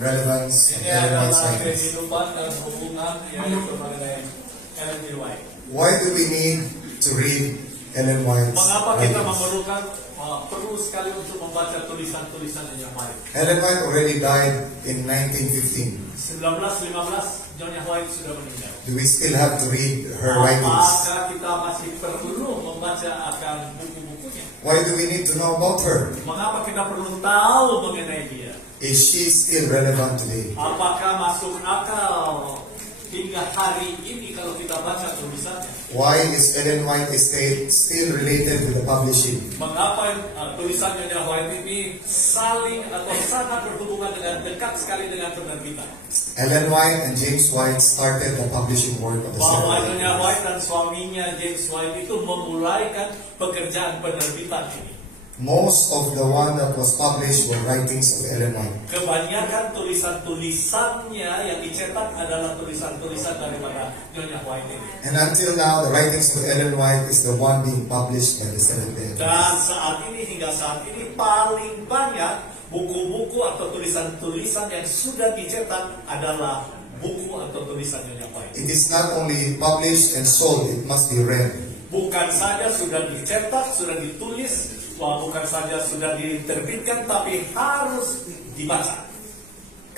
relevance of Ini Ellen White's adalah writings. kehidupan dan hubungan yaitu mengenai Ellen G. White. Why do we need to read Ellen White's Mengapa kita writings? memerlukan perlu sekali untuk membaca tulisan-tulisan yang White? Ellen White already died in 1915. 1915 Nyonya White sudah meninggal. Do we still have to read her writings? Apakah kita masih perlu membaca akan buku-bukunya? Why do we need to know about her? Mengapa kita perlu tahu mengenai dia? Is she still relevant today? Apakah masuk akal hingga hari ini kalau kita baca tulisannya? Why is Ellen White estate still related to the publishing? Mengapa tulisan Nyonya White ini saling atau sangat berhubungan dengan dekat sekali dengan penerbitan? Ellen White and James White started the publishing work of the Bahwa Seventh-day Nyonya Adventist. White dan suaminya James White itu memulaikan pekerjaan penerbitan ini. Most of the one that was published were writings of Ellen White. Kebanyakan tulisan-tulisannya yang dicetak adalah tulisan-tulisan daripada Nyonya White ini. And until now, the writings of Ellen White is the one being published by the Seventh-day Dan Adventist. saat ini hingga saat ini paling banyak buku-buku atau tulisan-tulisan yang sudah dicetak adalah buku atau tulisan Nyonya White. It is not only published and sold, it must be read. Bukan saja sudah dicetak, sudah ditulis, bukan saja sudah diterbitkan, tapi harus dibaca.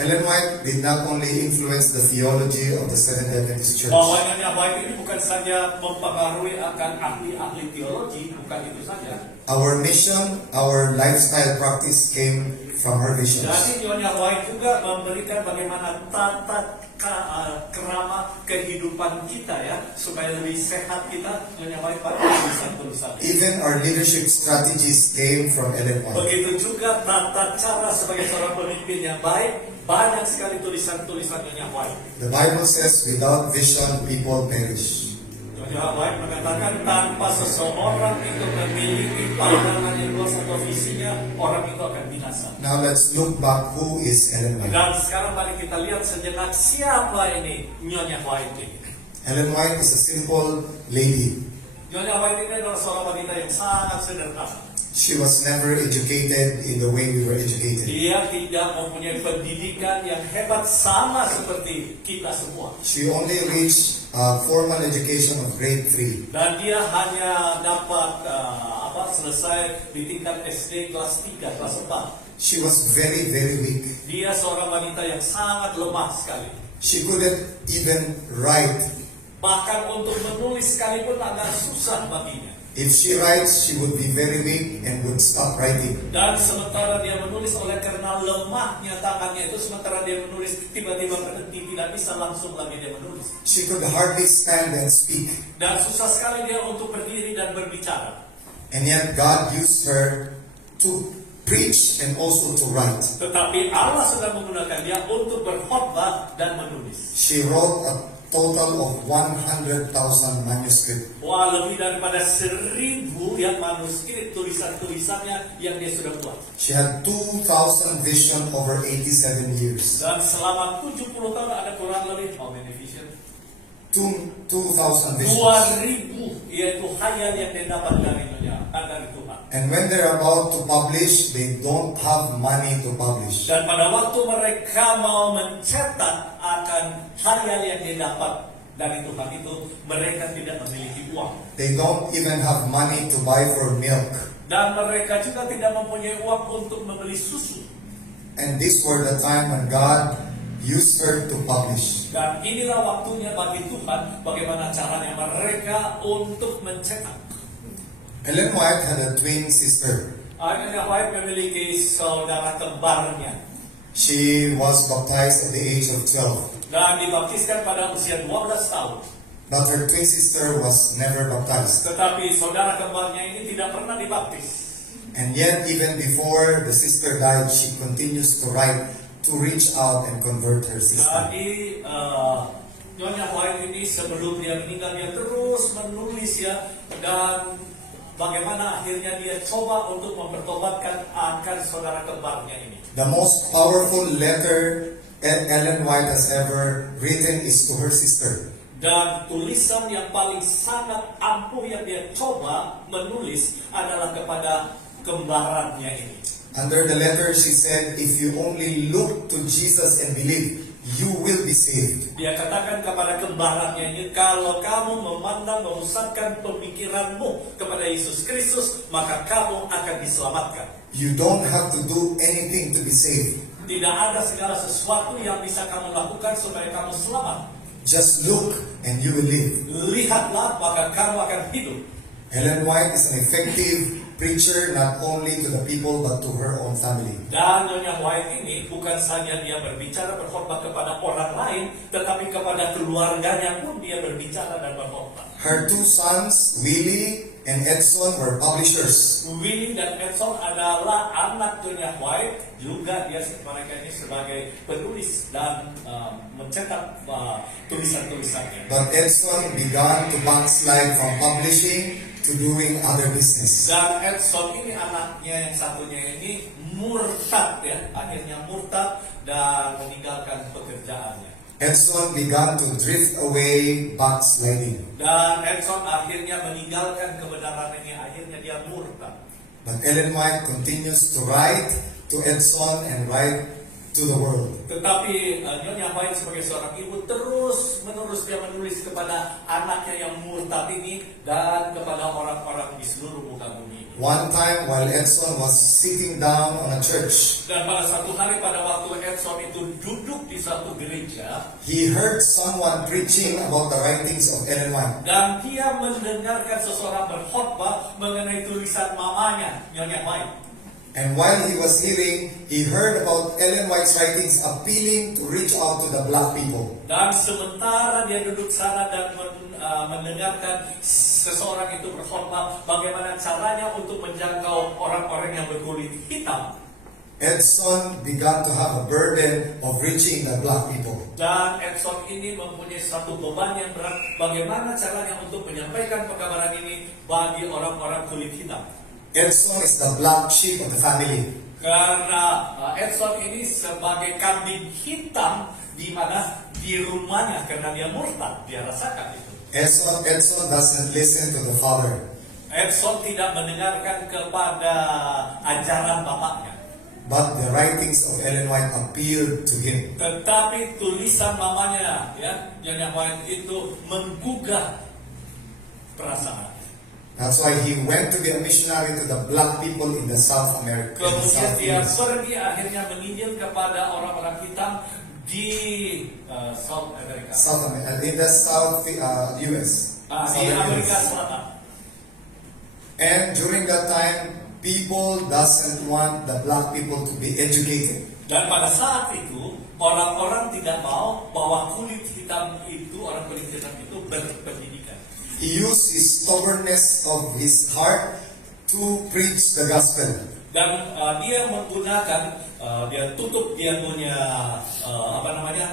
Ellen White did not only influence the theology of the Seventh-day Adventist Church. Bahwa Nyonya White ini bukan saja mempengaruhi akan ahli-ahli teologi, bukan itu saja. Our mission, our lifestyle practice came from her visions. Jadi Nyonya White juga memberikan bagaimana tata kerama kehidupan kita ya, supaya lebih sehat kita. Nyonya White pada tulisan-tulisan. Even our leadership strategies came from Ellen White. Begitu juga tata cara sebagai seorang pemimpin yang baik, banyak sekali tulisan-tulisan Nyonya White. The Bible says, without vision, people perish. Nyonya White mengatakan tanpa seseorang itu memiliki pandangan yang luas atau visinya, orang itu akan binasa. Now let's look back, who is Ellen White? Dan sekarang mari kita lihat sejenak siapa ini Nyonya White ini. Ellen White is a simple lady. Nyonya White ini adalah seorang wanita yang sangat sederhana. She was never educated in the way we were educated. Dia tidak mempunyai pendidikan yang hebat sama seperti kita semua. She only reached formal education of grade 3. Dan dia hanya dapat selesai di tingkat SD kelas 3, kelas 4. She was very, very weak. Dia seorang wanita yang sangat lemah sekali. She couldn't even write. Bahkan untuk menulis sekalipun agak susah baginya. If she writes, she would be very weak and would stop writing. Dan sementara dia menulis oleh karena lemahnya tangannya itu, sementara dia menulis tiba-tiba berhenti, tidak bisa langsung lagi dia menulis. She could hardly stand and speak. Dan susah sekali dia untuk berdiri dan berbicara. And yet God used her to preach and also to write. Tetapi Allah sedang menggunakan dia untuk berkhotbah dan menulis. She wrote a total of 100,000 manuscripts. Wah, lebih daripada 1.000 yang manuskrip tulisan-tulisannya yang dia sudah buat. She had 2,000 vision over 87 years. Dan selama 70 tahun ada kurang lebih how many vision? 2,000 visions. 2.000 yaitu hayal yang dia dapat dari Tuhan. And when they're about to publish, they don't have money to publish. Dan pada waktu mereka mau mencetak akan hayal yang dia dapat dari Tuhan itu, mereka tidak memiliki uang. They don't even have money to buy for milk. Dan mereka juga tidak mempunyai uang untuk membeli susu. And this were the time when God used her to publish. Dan inilah waktunya bagi Tuhan bagaimana caranya mereka untuk mencetak. Ellen White had a twin sister. Nyonya White memiliki saudara kembarnya. She was baptized at the age of 12. Dan dibaptiskan pada usia 12 tahun. But her twin sister was never baptized. Tetapi saudara kembarnya ini tidak pernah dibaptis. And yet, even before the sister died, she continues to write to reach out and convert her sister. Jadi Nyonya White ini sebelum dia meninggal dia terus menulis ya, dan bagaimana akhirnya dia coba untuk mempertobatkan akan saudara kembarnya ini. The most powerful letter Ellen White has ever written is to her sister. Dan tulisan yang paling sangat ampuh yang dia coba menulis adalah kepada kembarannya ini. Under the letter, she said, if you only look to Jesus and believe, you will be saved. Dia katakan kepada kembarannya ini, kalau kamu memandang, memusatkan pemikiranmu kepada Yesus Kristus, maka kamu akan diselamatkan. You don't have to do anything to be saved. Tidak ada segala sesuatu yang bisa kamu lakukan supaya kamu selamat. Just look and you will live. Lihatlah, maka kamu akan hidup. Ellen White is an effective preacher not only to the people but to her own family. Dan Nyonya White ini bukan saja dia berbicara berkhotbah kepada orang lain, tetapi kepada keluarganya pun dia berbicara dan berkhotbah. Her two sons, Willie and Edson, were publishers. Willie dan Edson adalah anak Nyonya White, juga mereka ini sebagai penulis dan mencetak tulisan-tulisannya. But Edson began to backslide from publishing to doing other business. Dan Edson ini anaknya yang satunya ini murtad, ya, akhirnya murtad dan meninggalkan pekerjaannya. Edson began to drift away, backsliding. Dan Edson akhirnya meninggalkan kebenaran ini, akhirnya dia murtad. But Ellen White continues to write to Edson and write to the world. Tetapi Nyonya White sebagai seorang ibu terus menerus dia menulis kepada anaknya yang murtad ini dan kepada orang-orang di seluruh muka bumi. One time while Edson was sitting down on a church, Dan pada satu hari pada waktu Edson itu duduk di satu gereja, he heard someone preaching about the writings of Ellen White. dan dia mendengarkan seseorang berkhotbah mengenai tulisan mamanya, Nyonya White. And while he was hearing, he heard about Ellen White's writings appealing to reach out to the black people. Dan sementara dia duduk sana dan mendengarkan seseorang itu berkhotbah bagaimana caranya untuk menjangkau orang-orang yang berkulit hitam, Edson began to have a burden of reaching the black people. dan Edson ini mempunyai satu beban yang berat bagaimana caranya untuk menyampaikan pekabaran ini bagi orang-orang kulit hitam. Edson is the black sheep of the family. Karena Edson ini sebagai kambing hitam di mana di rumahnya, karena dia murtad, dia rasakan itu. Edson doesn't listen to the father. Edson tidak mendengarkan kepada ajaran bapaknya. But the writings of Ellen White appealed to him. Tetapi tulisan mamanya, ya, Nyonya White itu menggugah perasaan. That's why he went to be a missionary to the black people in the South America. Kemudian dia pergi akhirnya menginjil kepada orang-orang hitam di South America. In the South US. Di Amerika Selatan. And during that time, people doesn't want the black people to be educated. Dan pada saat itu orang-orang tidak mau bahwa kulit hitam itu, orang kulit hitam itu berpendidikan. He used his stubbornness of his heart to preach the gospel. Dan dia menggunakan, dia tutup dia punya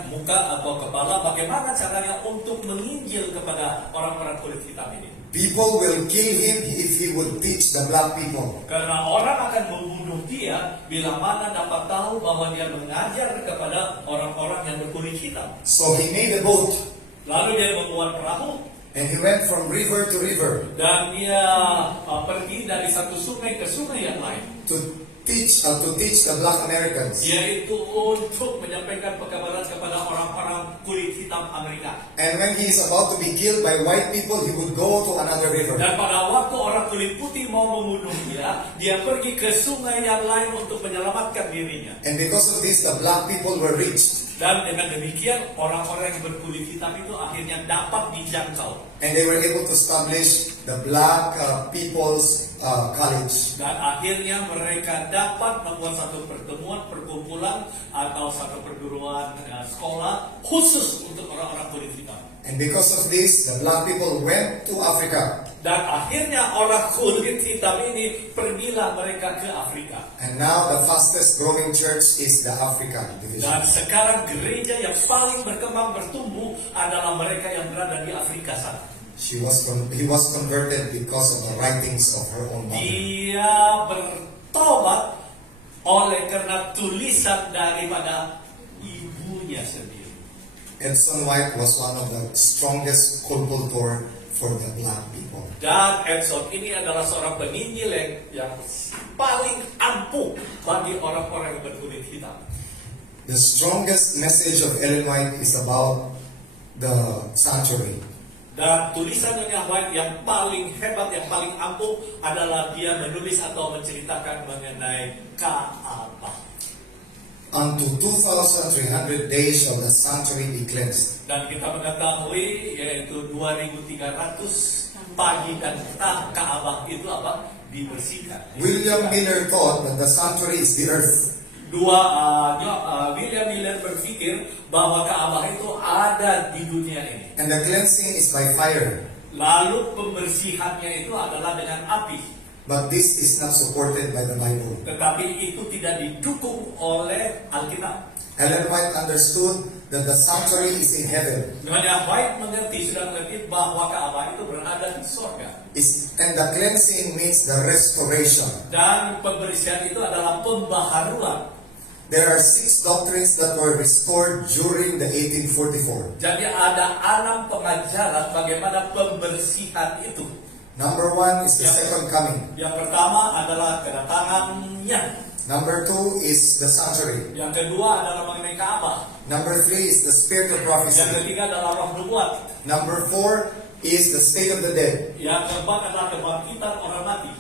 muka atau kepala, bagaimana caranya untuk menginjil kepada orang-orang kulit hitam ini. People will kill him if he would teach the black people. Karena orang akan membunuh dia bila mana dapat tahu bahwa dia mengajar kepada orang-orang yang berkulit hitam. So he made a boat. Lalu dia membuat perahu. And he went from river to river. Dan dia pergi dari satu sungai ke sungai yang lain. To teach the black Americans. Yaitu untuk menyampaikan pekabaran kepada orang-orang kulit hitam Amerika. And when he is about to be killed by white people, he would go to another river. Dan pada waktu orang kulit putih mau membunuh dia pergi ke sungai yang lain untuk menyelamatkan dirinya. And because of this, the black people were reached. Dan dengan demikian orang-orang yang berkulit hitam itu akhirnya dapat dijangkau. And they were able to establish the black people's college. Dan akhirnya mereka dapat membuat satu pertemuan, perkumpulan atau satu perguruan sekolah khusus untuk orang-orang kulit hitam. And because of this, the black people went to Africa. Dan akhirnya orang kulit hitam ini pergilah mereka ke Afrika. And now the fastest growing church is the African division. Dan sekarang gereja yang paling berkembang bertumbuh adalah mereka yang berada di Afrika sana. He was converted because of the writings of her own mother. Dia bertobat oleh karena tulisan daripada ibunya sendiri. Edson White was one of the strongest colporteur for the black people. Dan Edson ini adalah seorang penginjil yang paling ampuh bagi orang-orang yang berkulit hitam. The strongest message of Ellen White is about the sanctuary. Dan tulisan Nyonya White yang paling hebat, yang paling ampuh adalah dia menulis atau menceritakan mengenai Ka'bah. Unto 2,300 days shall the sanctuary be cleansed. Dan kita mengetahui yaitu 2.300 pagi dan petang Ka'bah itu apa? Dibersihkan. William Miller thought that the sanctuary is the earth. William Miller berpikir bahwa Ka'bah itu ada di dunia ini. And the cleansing is by fire. Lalu pembersihannya itu adalah dengan api. But this is not supported by the Bible. Tetapi itu tidak didukung oleh Alkitab. Ellen White understood that the sanctuary is in heaven. Nyonya White sudah mengerti bahwa Ka'bah itu berada di surga. And the cleansing means the restoration. Dan pembersihan itu adalah pembaharuan. There are 6 doctrines that were restored during the 1844. Jadi ada 6 pengajaran bagaimana pembersihan itu. Number 1 is the second coming. Yang pertama adalah kedatangannya. Number 2 is the sanctuary. Yang kedua adalah mengenai Ka'bah. Number 3 is the spirit of Yang prophecy. ketiga adalah roh nubuat. Number 4 is the state of the dead. Yang keempat adalah kebangkitan orang mati.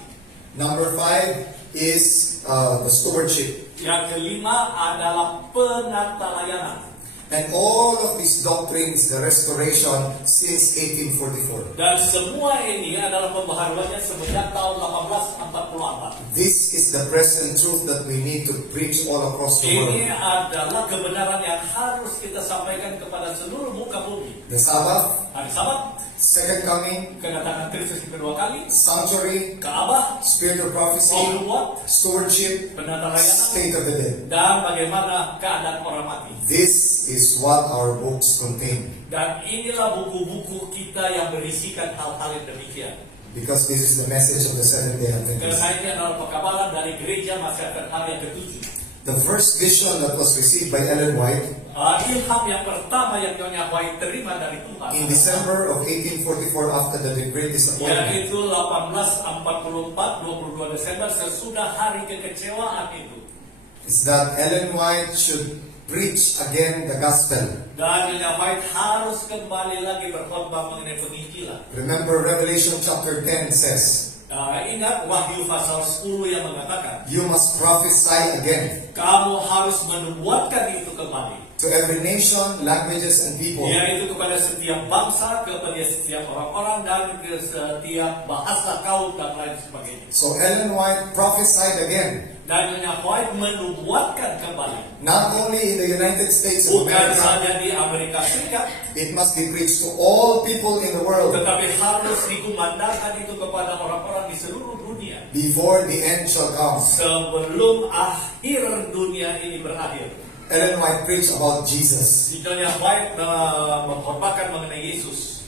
Number 5 is the stewardship. Yang kelima adalah penata layanan. And all of these doctrines, the restoration since 1844. Dan semua ini adalah pembaharuannya semenjak tahun 1844. This is the present truth that we need to preach all across the world. Ini adalah kebenaran yang harus kita sampaikan kepada seluruh muka bumi. The Sabbath, Hari Sabat, second coming, kedatangan Kristus yang kedua kali, sanctuary, Ka'bah, spirit of prophecy, roh nubuat, stewardship, penata layanan, state of the dead. dan bagaimana keadaan orang mati. This is what our books contain. Dan inilah buku-buku kita yang berisikan hal-hal yang demikian. Because this is the message of the Seventh-day Adventist. Karena ini adalah pekabaran dari gereja masyarakat hari yang ketujuh. The first vision that was received by Ellen White Ilham yang pertama yang Nyonya White terima dari Tuhan in December of 1844 after the Great Disappointment yaitu 1844, 22 Desember sesudah hari kekecewaan itu. is that Ellen White should preach again the gospel. Dan Nyonya White harus kembali lagi berkhotbah mengenai penginjilan. Remember Revelation chapter 10 says, Ingat Wahyu pasal 10 yang mengatakan, you must prophesy again kamu harus menubuatkan itu kembali. to every nation, languages, and people. Yaitu kepada setiap bangsa, kepada setiap orang-orang, dan ke setiap bahasa kaum dan lain sebagainya. So Ellen White prophesied again, Dan Nyonya White menubuatkan kembali. not only in the United States of Bukan America, saja di Amerika Serikat, it must be preached to all people in the world tetapi harus dikumandangkan itu kepada orang-orang di seluruh dunia. before the end shall come. Sebelum akhir dunia ini berakhir. Ellen White preached about Jesus. Nyonya White mengkhotbahkan mengenai Yesus.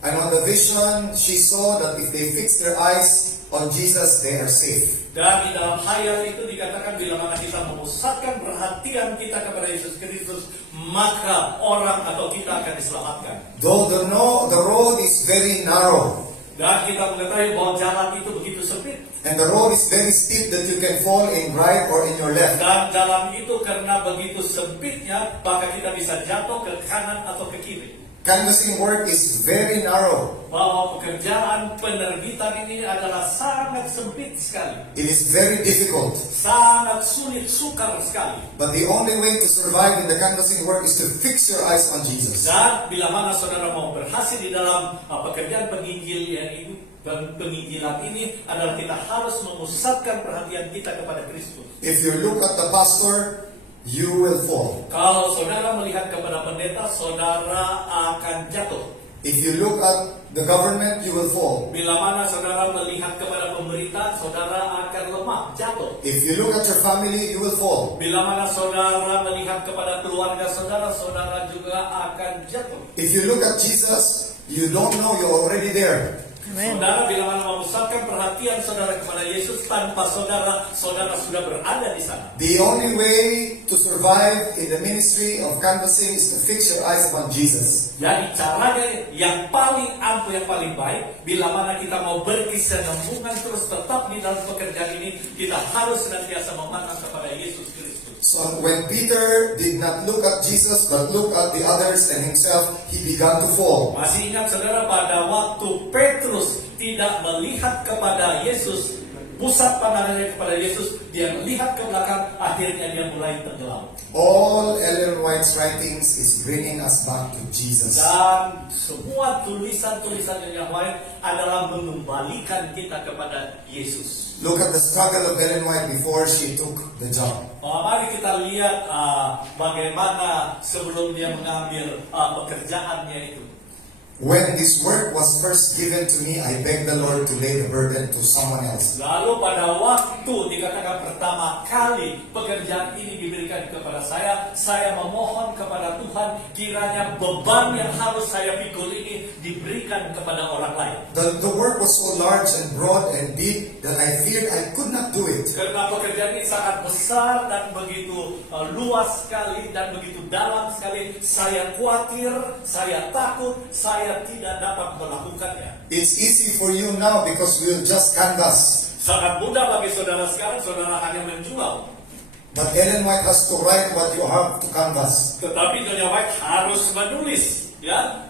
And on the vision, she saw that if they fix their eyes on Jesus, they are safe. Dan di dalam hayal itu dikatakan bila mana kita memusatkan perhatian kita kepada Yesus Kristus, maka orang atau kita akan diselamatkan. Though the road is very narrow, Dan kita mengetahui bahwa jalan itu begitu sempit. and the road is very steep that you can fall in right or in your left. Dan jalan itu karena begitu sempitnya, maka kita bisa jatuh ke kanan atau ke kiri. Canvassing work is very narrow. Bahwa pekerjaan penerbitan ini adalah sangat sempit sekali. It is very difficult. Sangat sulit, sukar sekali. But the only way to survive in the canvassing work is to fix your eyes on Jesus. Dan bila mana saudara mau berhasil di dalam pekerjaan penginjilan dan penginjilan ini adalah kita harus memusatkan perhatian kita kepada Kristus. If you look at the pastor, you will fall. Kalau saudara melihat kepada pendeta, saudara akan jatuh. If you look at the government, you will fall. Bila mana saudara melihat kepada pemerintah, saudara akan lemah, jatuh. If you look at your family, you will fall. Bila mana saudara melihat kepada keluarga saudara, saudara juga akan jatuh. If you look at Jesus, You don't know you're already there. Amen. Saudara, bila mana memusatkan perhatian saudara kepada Yesus tanpa saudara sudah berada di sana. The only way to survive in the ministry of canvassing is to fix your eyes upon Jesus. Jadi caranya yang paling ampuh, yang paling baik, bila mana kita mau berkesinambungan terus tetap di dalam pekerjaan ini, kita harus senantiasa memandang kepada Yesus Kristus. So when Peter did not look at Jesus but look at the others and himself, he began to fall. Masih ingat saudara pada waktu Petrus tidak melihat kepada Yesus, pusat pandangannya kepada Yesus, dia melihat ke belakang, akhirnya dia mulai tenggelam. All Ellen White's writings is bringing us back to Jesus. Dan semua tulisan-tulisan yang lain adalah mengembalikan kita kepada Yesus. Look at the struggle of Ellen White before she took the job. Mari kita lihat bagaimana sebelum dia mengambil pekerjaannya itu. When this work was first given to me, I begged the Lord to lay the burden to someone else. Lalu pada waktu dikatakan pertama kali pekerjaan ini diberikan kepada saya memohon kepada Tuhan kiranya beban yang harus saya pikul ini diberikan kepada orang lain. The work was so large and broad and deep that I feared I could not do it. Karena pekerjaan ini sangat besar dan begitu luas sekali dan begitu dalam sekali, saya khawatir, saya takut, saya tidak dapat melakukannya. It's easy for you now because we'll just canvas. Sangat mudah bagi saudara sekarang, saudara hanya menjual. But Ellen White has to write what you have to canvas. Tetapi Ellen White harus menulis, ya,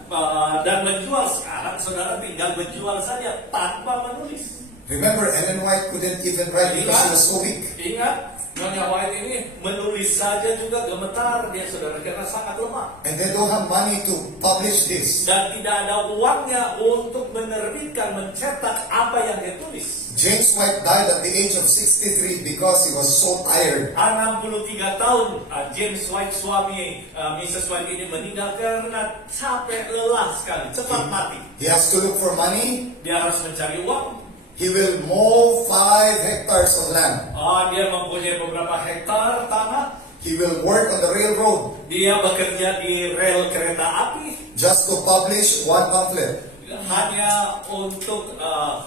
dan menjual. Sekarang saudara tinggal menjual saja tanpa menulis. Remember, Ellen White couldn't even write because she was so weak. Ingat, Nyonya White ini menulis saja juga gemetar dia saudara karena sangat lemah. And they don't have money to publish this. Dan tidak ada uangnya untuk menerbitkan, mencetak apa yang dia tulis. James White died at the age of 63 because he was so tired. 63 tahun James White, suami Mrs. White ini meninggal karena capek, lelah sekali, cepat mati. He has to look for money. Dia harus mencari uang. He will mow 5 hectares of land. Dia mempunyai beberapa hektar tanah. He will work on the railroad Dia bekerja di rel kereta api just to publish one pamphlet. hanya untuk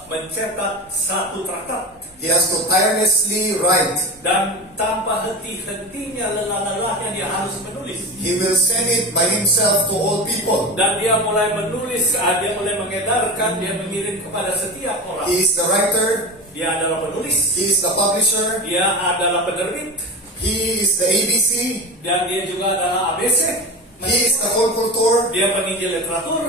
mencetak satu traktat. He has to tirelessly write. Dan tanpa henti-hentinya, lelah-lelahnya dia harus menulis. He will send it by himself to all people. Dan dia mulai menulis, dia mulai mengedarkan, dia mengirim kepada setiap orang. He is the writer. Dia adalah penulis. He is the publisher. Dia adalah penerbit. He is the ABC. Dan dia juga adalah ABC. He is the kolportor. Dia penginjil literatur.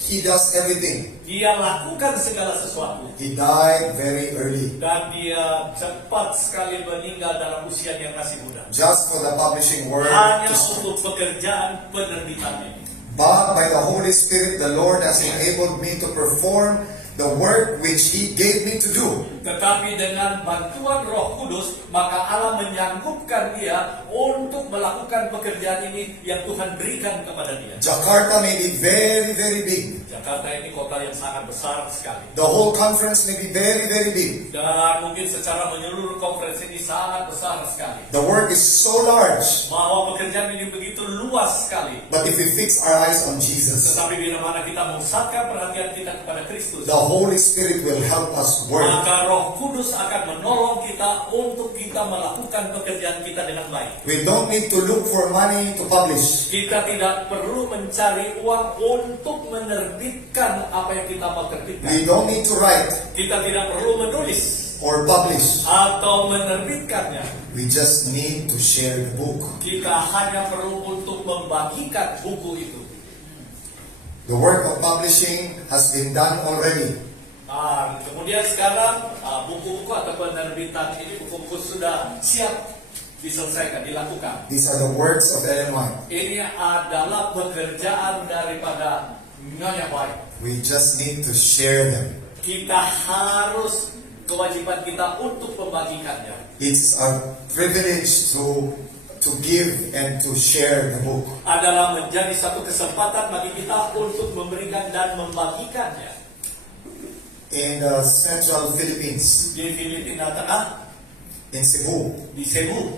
He does everything. Dia lakukan segala sesuatu. He died very early. Dan dia cepat sekali meninggal dalam usia yang masih muda. Just for the publishing work. Hanya untuk pekerjaan penerbitannya. But by the Holy Spirit, the Lord has enabled me to perform the work which He gave me to do. Tetapi dengan bantuan Roh Kudus, maka Allah menyanggupkan dia untuk melakukan pekerjaan ini yang Tuhan berikan kepada dia. Jakarta may be very, very big. Jakarta ini kota yang sangat besar sekali. The whole conference may be very, very big. Dan mungkin secara menyeluruh konferensi ini sangat besar sekali. The work is so large. Bahwa pekerjaan ini begitu luas sekali. But if we fix our eyes on Jesus, Tetapi bila mana kita memusatkan perhatian kita kepada Kristus, the Holy Spirit will help us work. maka Roh Kudus akan menolong kita untuk kita melakukan pekerjaan kita dengan baik. We don't need to look for money to publish. Kita tidak perlu mencari uang untuk menerbitkan apa yang kita mau terbitkan. We don't need to write Kita tidak perlu menulis or publish. atau menerbitkannya. We just need to share the book. Kita hanya perlu untuk membagikan buku itu. The work of publishing has been done already. Kemudian sekarang buku-buku atau penerbitan ini, buku-buku sudah siap diselesaikan, dilakukan. These are the words of Ellen White. Ini adalah pekerjaan daripada Nyonya White. We just need to share them. Kita harus, kewajiban kita untuk membagikannya. It's our privilege to give and to share the book. Adalah menjadi satu kesempatan bagi kita untuk memberikan dan membagikannya. In central Philippines, Di Filipina Tengah, in Cebu, di Cebu,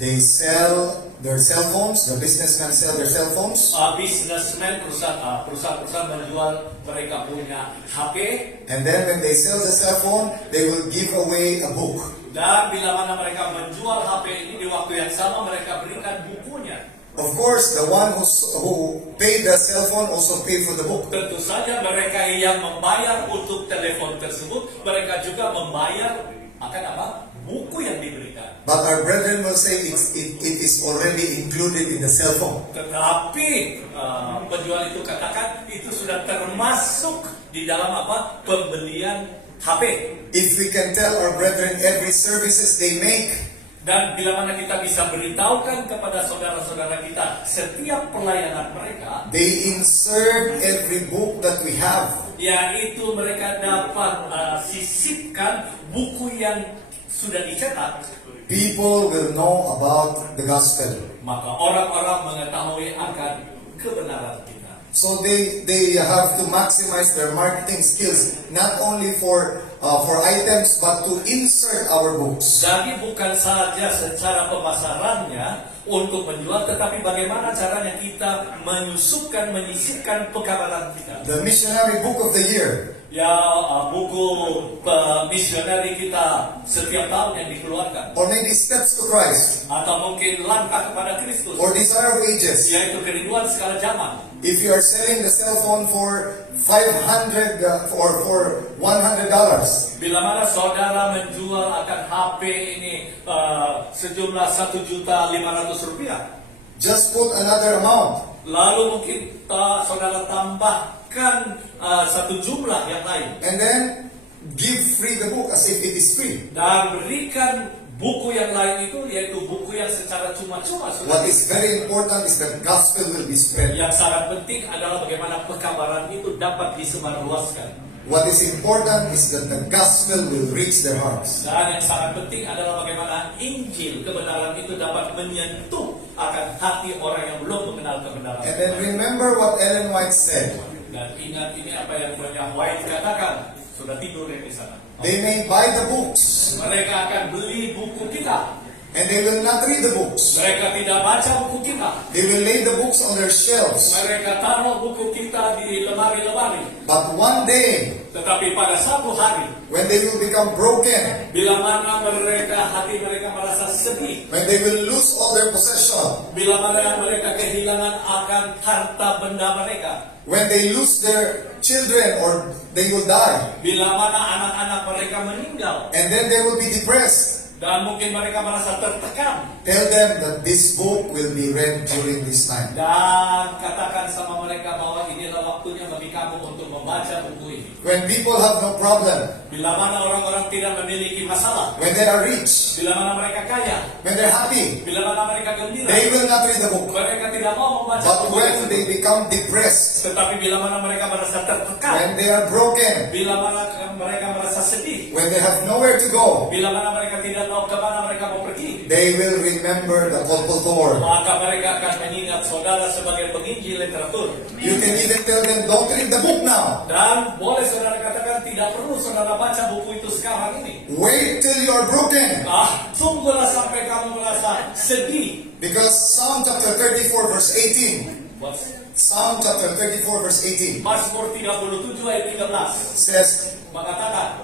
they sell their cell phones. The businessmen sell their cell phones. Businessman, perusahaan menjual mereka punya HP. And then when they sell the cell phone, they will give away a book. Dan bila mana mereka menjual HP ini, di waktu yang sama mereka berikan bukunya. Of course, the one who paid the cell phone also paid for the book. Tentu saja mereka yang membayar untuk telepon tersebut, mereka juga membayar akan apa? Buku yang diberikan. But our brethren will say it is already included in the cell phone. Tetapi penjual itu katakan itu sudah termasuk di dalam apa? Pembelian HP. If we can tell our brethren every services they make, dan bila mana kita bisa beritahukan kepada saudara-saudara kita setiap pelayanan mereka, they insert every book that we have. Yaitu mereka dapat sisipkan buku yang sudah dicetak. People will know about the gospel. Maka orang-orang mengetahui akan kebenaran kita. So they have to maximize their marketing skills, not only for items, but to insert our books. Jadi bukan saja secara pemasarannya untuk menjual, tetapi bagaimana caranya kita menyisipkan pekabaran kita. The missionary book of the year. Ya, buku misioneri kita setiap tahun yang dikeluarkan. Or maybe Steps to Christ. Atau mungkin Langkah kepada Kristus. Or Desire of Ages. Yaitu kerinduan segala zaman. If you are selling the cell phone for $500 or for $100. Bila mana saudara menjual akan HP ini sejumlah Rp1.500.000. Just put another amount. Lalu mungkin saudara tambahkan satu jumlah yang lain. And then give free the book as if it is free. Dan berikan buku yang lain itu, yaitu buku yang secara cuma-cuma. What is very important is that gospel will be spread. Yang sangat penting adalah bagaimana pekabaran itu dapat disebarluaskan. What is important is that the gospel will reach their hearts. Dan yang sangat penting adalah bagaimana Injil, kebenaran itu dapat menyentuh akan hati orang yang belum mengenal kebenaran. And then remember what Ellen White said. Dan ingat ini apa yang Punya White katakan. Sudah tidur di sana. They may buy the books. Mereka akan beli buku kita. And they will not read the books. Mereka tidak baca buku kita. They will lay the books on their shelves. Mereka taruh buku kita di lemari-lemari. But one day, tetapi pada satu hari, when they will become broken, bila mana hati mereka merasa sedih, when they will lose all their possession, bila mana mereka kehilangan akan harta benda mereka, when they lose their children or they will die, bila mana anak-anak mereka meninggal, and then they will be depressed, dan mungkin mereka merasa tertekan, tell them that this book will be read during this time. Dan katakan sama mereka bahwa inilah waktunya bagi kamu untuk membaca buku ini. When people have no problem, bila mana orang-orang tidak memiliki masalah, when they are rich, bila mana mereka kaya, when they're happy, bila mana mereka gembira, they will not read the book. Mereka tidak mau membaca But buku when itu. they become depressed, Tetapi bila mana mereka merasa tertekan, when they are broken, bila mana mereka merasa sedih, when they have nowhere to go, bila mana mereka tidak tahu kemana mereka mau pergi, they will remember the Colportor. maka mereka akan mengingat saudara sebagai penginjil literatur. You can even tell them, don't read the book now. Dan boleh saudara katakan tidak perlu saudara baca buku itu sekarang ini. Wait till you are broken. Tunggulah sampai kamu merasa sedih. Because Psalm chapter 34 verse 18. Psalm chapter 34 verse 18 Mazmur 37 ayat 13 says mengatakan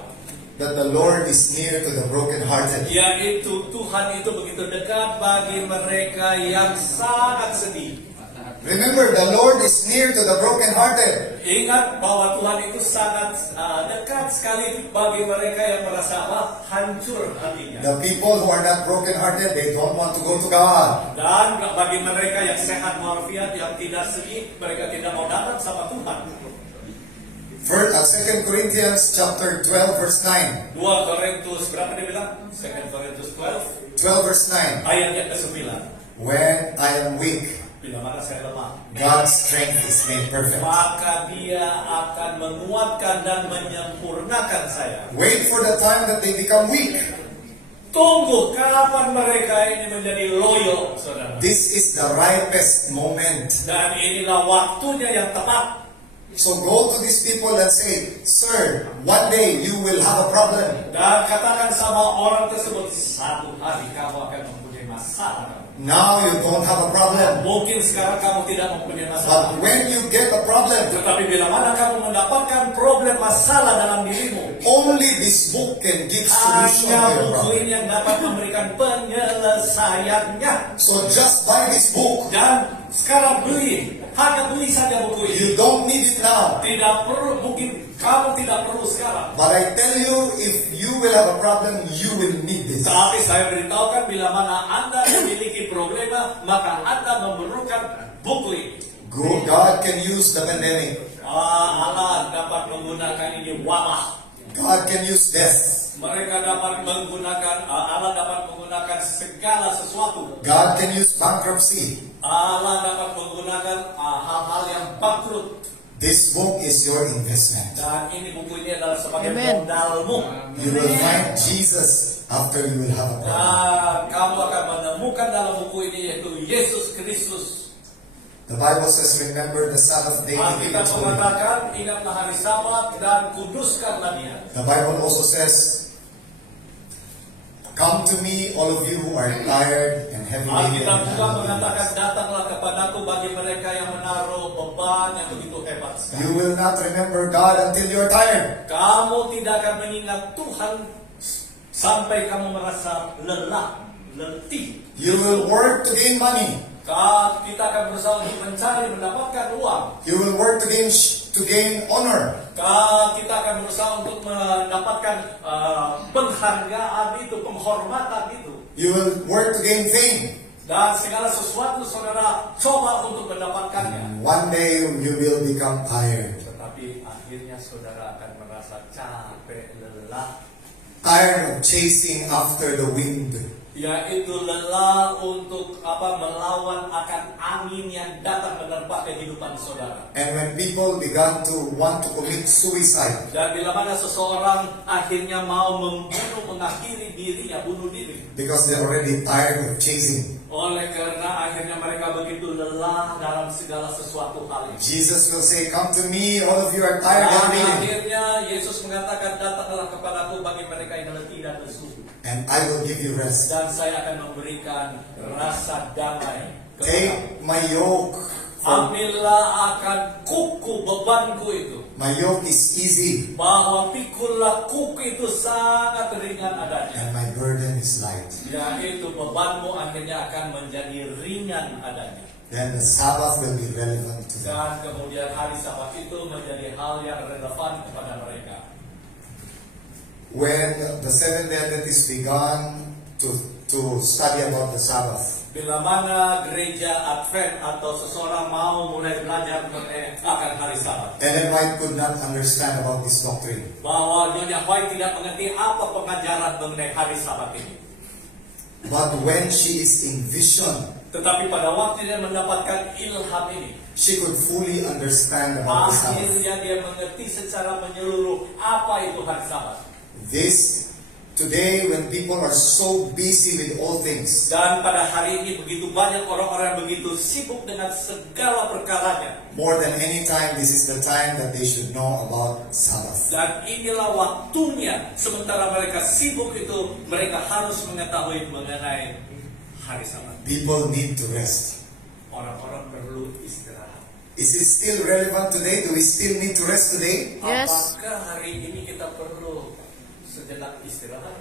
that the Lord is near to the brokenhearted. yaitu Tuhan itu begitu dekat bagi mereka yang sangat sedih. Remember, the Lord is near to the brokenhearted. Ingat bahwa Tuhan itu sangat dekat sekali bagi mereka yang merasa hancur hatinya. The people who are not brokenhearted, they don't want to go to God. Dan bagi mereka yang sehat walafiat, yang tidak sedih, mereka tidak mau datang sama Tuhan. 2 Corinthians chapter 12 verse 9. 2 Korintus berapa dia bilang? 2 Korintus 12 verse 9. ayat yang ke-9. When I am weak, bila mana saya lemah, God's strength is made perfect. maka Dia akan menguatkan dan menyempurnakan saya. Wait for the time that they become weak. Tunggu kapan mereka ini menjadi loyo, saudara. This is the ripest moment. Dan inilah waktunya yang tepat. So go to these people and say, Sir, one day you will have a problem. Dan katakan sama orang tersebut, satu hari kamu akan mempunyai masalah. Now you don't have a problem. Mungkin sekarang kamu tidak mempunyai But masalah. when you get a problem, Tetapi bila mana kamu mendapatkan problem masalah dalam dirimu, only this book can give solution to hanya your buku problem. ini yang dapat memberikan penyelesaiannya. So just buy this book. Dan sekarang hanya beli saja buku ini. You don't need it now. Tidak perlu, mungkin kamu tidak perlu sekarang. But I tell you, if you will have a problem, you will need this. Tapi saya beritahukan bila mana Anda memiliki problema, maka Anda memerlukan buku ini. God can use the pandemic. Allah dapat menggunakan ini wabah. God can use death. Mereka dapat menggunakan, Allah dapat menggunakan segala sesuatu. God can use bankruptcy. Allah dapat menggunakan hal-hal yang bangkrut. This book is your investment. Dan ini buku ini adalah sebagai Amen. modalmu. You will find Jesus after you will have a problem. Dan kamu akan menemukan dalam buku ini yaitu Yesus Kristus. The Bible says, remember the Sabbath day to keep Alkitab it holy. mengatakan, ingatlah hari Sabat dan kuduskanlah dia. The Bible also says, come to me, all of you who are tired and heavy laden. Alkitab juga and mengatakan, heavy datanglah kepadaku bagi mereka yang menaruh beban yang begitu hebat laden. sekali. You will not remember God until you are tired. Kamu tidak akan mengingat Tuhan sampai kamu merasa lelah, letih. You will work to gain money. Kita akan berusaha untuk mencari, mendapatkan uang. You will work to gain honor. Kita akan berusaha untuk mendapatkan penghargaan itu, penghormatan itu. You will work to gain fame. Dan segala sesuatu saudara coba untuk mendapatkannya. One day you will become tired. Tetapi akhirnya saudara akan merasa capek, lelah. Tired of chasing after the wind. Yaitu lelah untuk melawan akan angin yang datang menerpa kehidupan saudara. And when people began to want to commit suicide, Dan bila mana seseorang akhirnya mau mengakhiri dirinya, bunuh diri. because they're already tired of chasing, Oleh karena akhirnya mereka begitu lelah dalam segala sesuatu hal ini. Jesus will say, come to me, all of you are tired Dan and laden, akhirnya Yesus mengatakan, datanglah kepadaku bagi mereka yang letih dan lesu. and I will give you rest. Dan saya akan memberikan rasa damai. Take my yoke. Ambillah akan kuku bebanku itu. My yoke is easy, Bahwa pikullah kuku itu sangat ringan adanya. and my burden is light. Yaitu bebanmu akhirnya akan menjadi ringan adanya. Then the Sabbath will be relevant to them. Dan kemudian hari Sabat itu menjadi hal yang relevan kepada mereka. When the Seventh-day Adventists began to study about the Sabbath, Bila mana gereja Advent atau seseorang mau mulai belajar mengenai akan hari Sabat, Ellen White could not understand about this doctrine. bahwa Nyonya White tidak mengerti apa pengajaran mengenai hari Sabat ini. But when she is in vision, Tetapi pada waktu dia mendapatkan ilham ini, she could fully understand about the Sabbath. akhirnya dia mengerti secara menyeluruh apa itu hari Sabat. This, today when people are so busy with all things, Dan pada hari ini begitu banyak orang-orang yang begitu sibuk dengan segala perkaranya. more than any time, this is the time that they should know about Sabbath. Dan inilah waktunya, sementara mereka sibuk itu, mereka harus mengetahui mengenai hari Sabat. People need to rest. Orang-orang perlu istirahat. Is it still relevant today? Do we still need to rest today? Yes. Apakah hari ini kita perlu sejenak istirahat?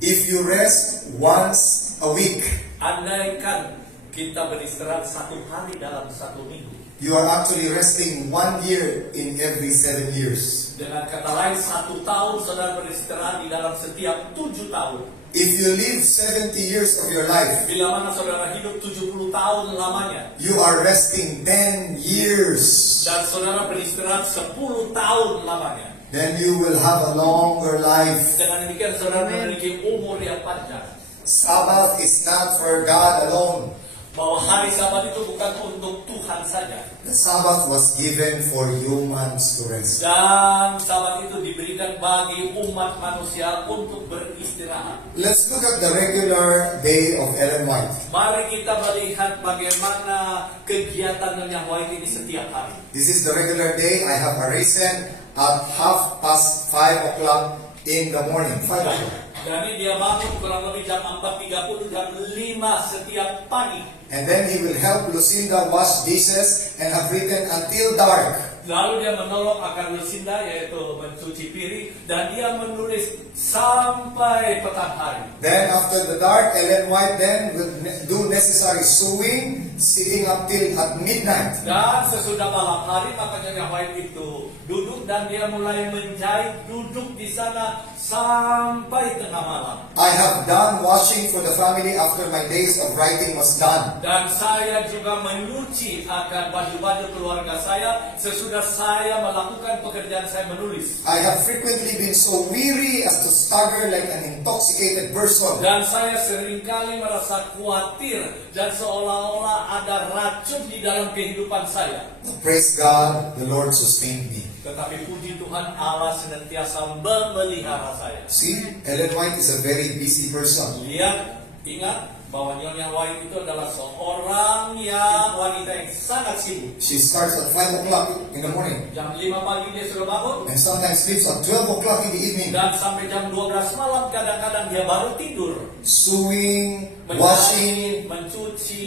If you rest once a week, Andaikan kita beristirahat 1 hari dalam 1 minggu. you are actually resting 1 year in every 7 years. Dengan kata lain, 1 tahun saudara beristirahat di dalam setiap 7 tahun. If you live 70 years of your life, Bila mana saudara hidup 70 tahun lamanya, you are resting 10 years. dan saudara beristirahat 10 tahun lamanya, Then you will have a longer life. dengan demikian saudara Amen. memiliki umur yang panjang. Sabbath is not for God alone. Bahwa hari Sabat itu bukan untuk Tuhan saja. The Sabbath was given for humans to rest. Dan Sabat itu diberikan bagi umat manusia untuk beristirahat. Let's look at the regular day of Ellen White. Mari kita melihat bagaimana kegiatan Nyonya White ini setiap hari. This is the regular day. I have arisen at 5:30 in the morning. 5 o'clock. Jadi dia bangun kurang lebih jam 4.30, jam 5 setiap pagi. And then he will help Lucinda wash dishes and have written until dark. Lalu dia menolong akan Lucinda, yaitu mencuci piring, dan dia menulis sampai petang hari. Then after the dark, Ellen White then will do necessary sewing, sitting up till at midnight. Dan sesudah malam hari, maka Nyonya White itu duduk dan dia mulai menjahit, duduk di sana sampai tengah malam. I have done washing for the family after my days of writing was done. Dan saya juga menyuci akan baju-baju keluarga saya sesudah saya melakukan pekerjaan saya menulis. I have frequently been so weary as to stagger like an intoxicated person. Dan saya seringkali merasa khawatir dan seolah-olah ada racun di dalam kehidupan saya. But praise God, the Lord sustained me. Tetapi puji Tuhan, Allah senantiasa memelihara saya. See, Ellen White is a very busy person. Lihat, ingat bahwa Nyonya White itu adalah seorang yang wanita yang sangat sibuk. She starts at 5 o'clock in the morning Jam 5 pagi dia sudah bangun, and sometimes sleeps at 12 o'clock in the evening. dan sampai jam 12 malam kadang-kadang dia baru tidur. Sewing, washing, mencuci,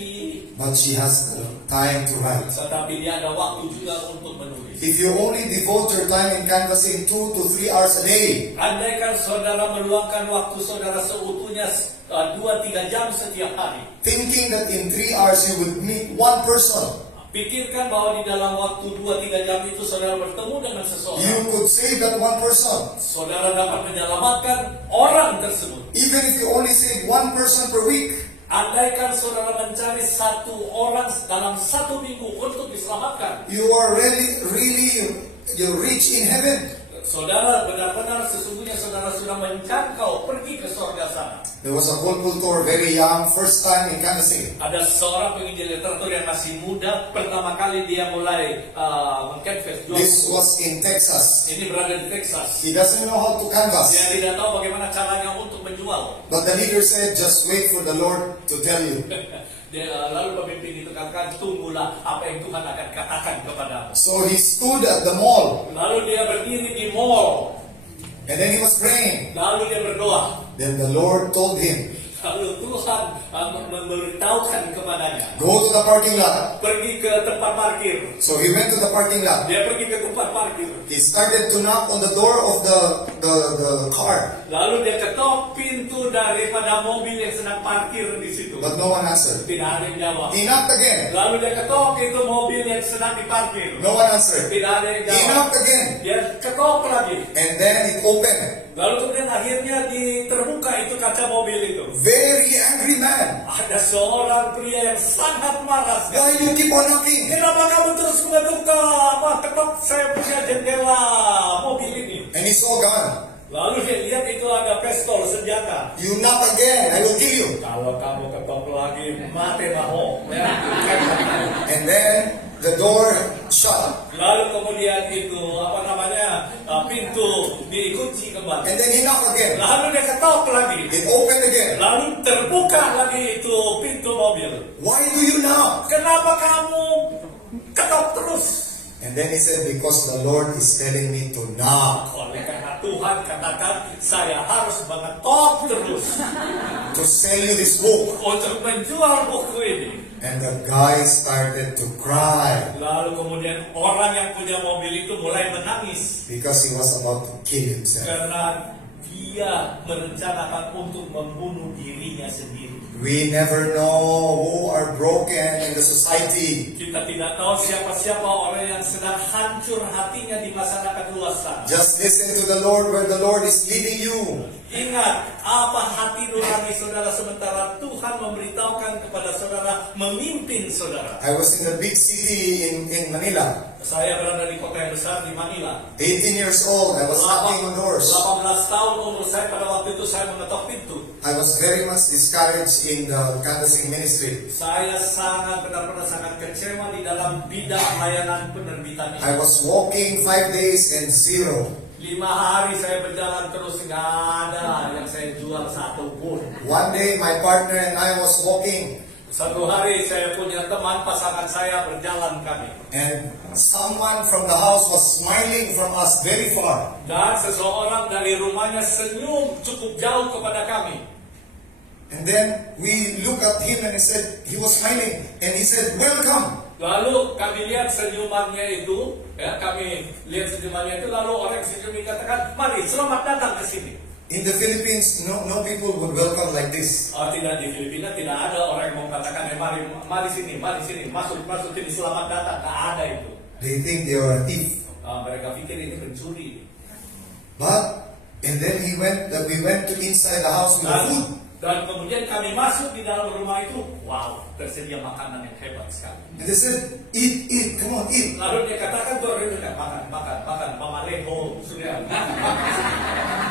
but she has time to write. tetapi dia ada waktu juga untuk menulis. If you only devote your time in canvassing 2 to 3 hours a day, Andaikan saudara meluangkan waktu saudara seutuhnya 2-3 jam setiap hari, thinking that in 3 hours you would meet one person, pikirkan bahwa di dalam waktu 2-3 jam itu saudara bertemu dengan you seseorang. could save that one person. Saudara dapat menyelamatkan orang tersebut. Even if you only save one person per week, Andaikan saudara mencari satu orang dalam 1 minggu untuk diselamatkan, you are really you're rich in heaven. saudara benar-benar sesungguhnya saudara sudah menjangkau pergi ke surga sana. There was a kultur very young, first time in canvassing. Ada seorang penginjil literatur yang masih muda, pertama kali dia mulai mengcanvass. This was in Texas. Ini berada di Texas. He doesn't know how to canvass. Dia tidak tahu bagaimana caranya untuk menjual. But the leader said, just wait for the Lord to tell you. Lalu pemimpin itu katakan, tunggulah apa yang Tuhan akan katakan kepadamu. So he stood at the mall, Lalu dia berdiri di mall. and then he was praying. Lalu dia berdoa. Then the Lord told him, Lalu Tuhan memberitahukan kepadanya, go to the parking lot. pergi ke tempat parkir. So he went to the parking lot. Dia pergi ke tempat parkir. He started to knock on the door of the car, Lalu dia ketok pintu daripada mobil yang sedang parkir di situ. but no one answered. Tidak ada yang jawab. He knocked again. Lalu dia ketok itu mobil yang sedang diparkir. No one answered. Tidak ada yang He jawab. knocked again. Dia ketok lagi. And then it opened. Lalu kemudian akhirnya terbuka itu kaca mobil itu. Very angry man. Ada seorang pria yang sangat marah. Why you keep on knocking? Kenapa kamu terus mengetuk ketok saya punya jendela mobil ini? And he saw a gun. Lalu dia lihat itu ada pistol senjata. You knock again, I will kill you. Kalau kamu ketok lagi, mati maho. And then the door shut. Lalu kemudian itu pintu dikunci kembali. And then he knocked again. Lalu dia ketok lagi. It opened again. Lalu terbuka lagi itu pintu mobil. Why do you knock? Kenapa kamu ketok terus? And then he said, because the Lord is telling me to knock, Oleh karena Tuhan katakan saya harus mengetok terus to sell you this book. untuk menjual buku ini. And the guy started to cry Lalu kemudian orang yang punya mobil itu mulai menangis because he was about to kill himself. karena dia merencanakan untuk membunuh dirinya sendiri. We never know who are broken in the society. Kita tidak tahu siapa-siapa orang yang sedang hancur hatinya di masyarakat luas sana. Just listen to the Lord where the Lord is leading you. Ingat apa hati nurani saudara sementara Tuhan memberitahukan kepada saudara memimpin saudara. I was in the big city in Manila. Saya berada di kota yang besar di Manila. 18 years old, I was knocking on doors. 18 tahun umur saya pada waktu itu saya mengetok pintu. I was very much discouraged in the canvassing ministry. Saya benar-benar sangat kecewa di dalam bidang layanan penerbitan ini. I was walking 5 days and zero. 5 hari saya berjalan terus, nggak ada yang saya jual satu pun. One day my partner and I was walking. Satu hari saya punya teman pasangan saya berjalan kami. And someone from the house was smiling from us very far. Dan seseorang dari rumahnya senyum cukup jauh kepada kami. And then we look at him and he was smiling. And he said, welcome. Lalu kami lihat senyumannya itu, ya kami lihat senyumannya itu, lalu orang senyum katakan, mari selamat datang ke sini. In the Philippines, no people would welcome like this. Tidak, di Filipina tidak ada orang yang mengatakan, mari sini, masuk sini, selamat datang. Tidak ada itu. They think they are a thief. Mereka pikir ini pencuri. And then we went to inside the house with the food. Dan kemudian kami masuk di dalam rumah itu, wow, tersedia makanan yang hebat sekali. And they said, eat, come on, eat. Lalu dia katakan, makan, Mama Leho, sudah.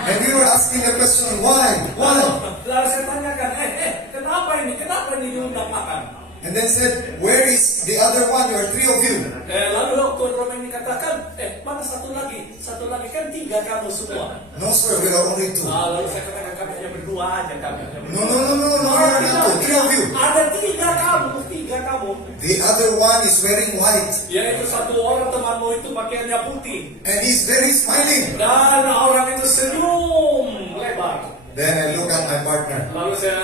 And we were asking the question, why? Lalu saya tanyakan, kenapa ini diundang makan? And then said, where is the other one? There are three of you. Lalu Tuan Romain dikatakan, mana satu lagi kan 3 kamu semua. No sir, we are only 2. Lalu saya katakan kami hanya berdua aja kami. No, not 2, 3 of you. Ada 3 kamu. The other one is wearing white. Yaitu satu orang temanmu itu pakaiannya putih. And he's very smiling. Dan orang itu senyum lebar. Then I look at my partner. Lalu saya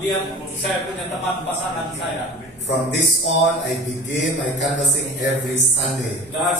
lihat saya punya teman pasangan saya. From this on, I begin my canvassing every Sunday. Dan